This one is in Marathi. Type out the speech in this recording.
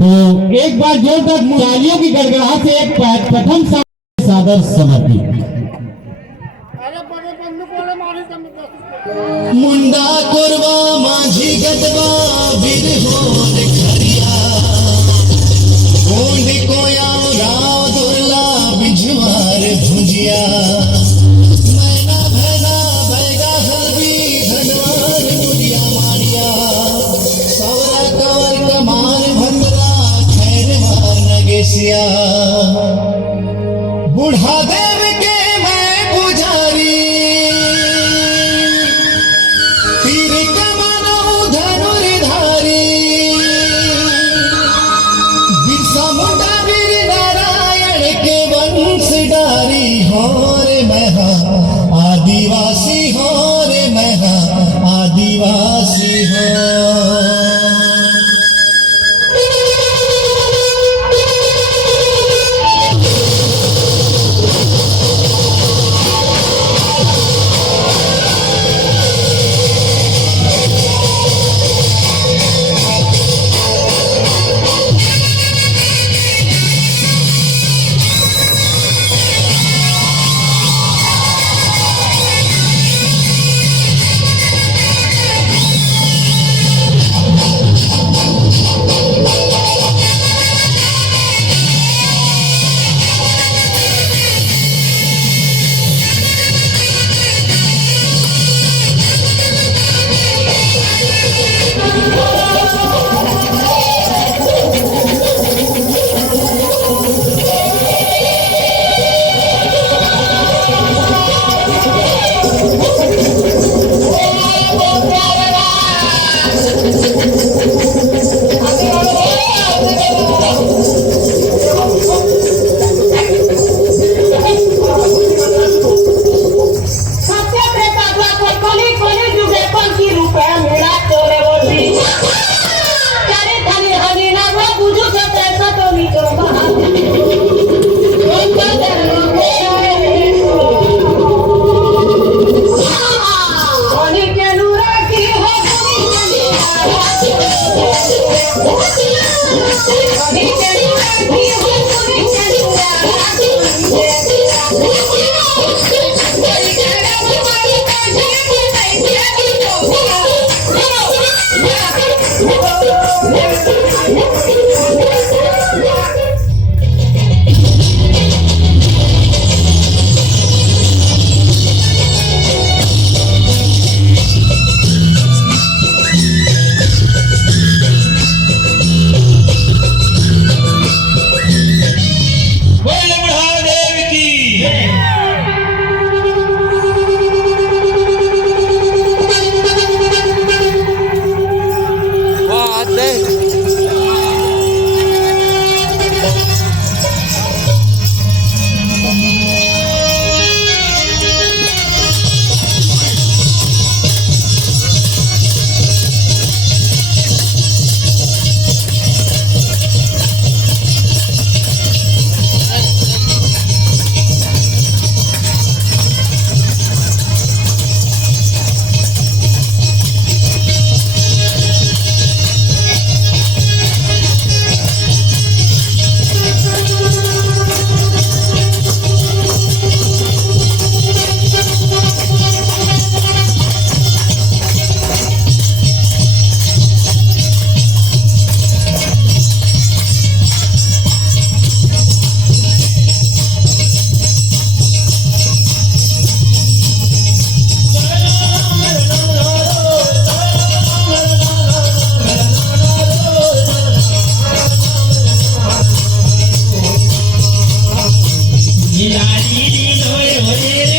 तो एक बार जोरदार तालियों की गड़गड़ाहट से एक प्रथम सादर समर्पित मुंडा कोरवा माझी गदवा वीर होर खरिया गोंड कोया राव दुर्ला बिजवार भुजिया मैना भैना बैगा हलवी धनवार मुरिया मारिया सौरा कवर कमान भंगरा खैरवार नगेसिया बूढ़ा देव के मैं पुजारी आदिवासी हो रे मैं आदिवासी हो Ila,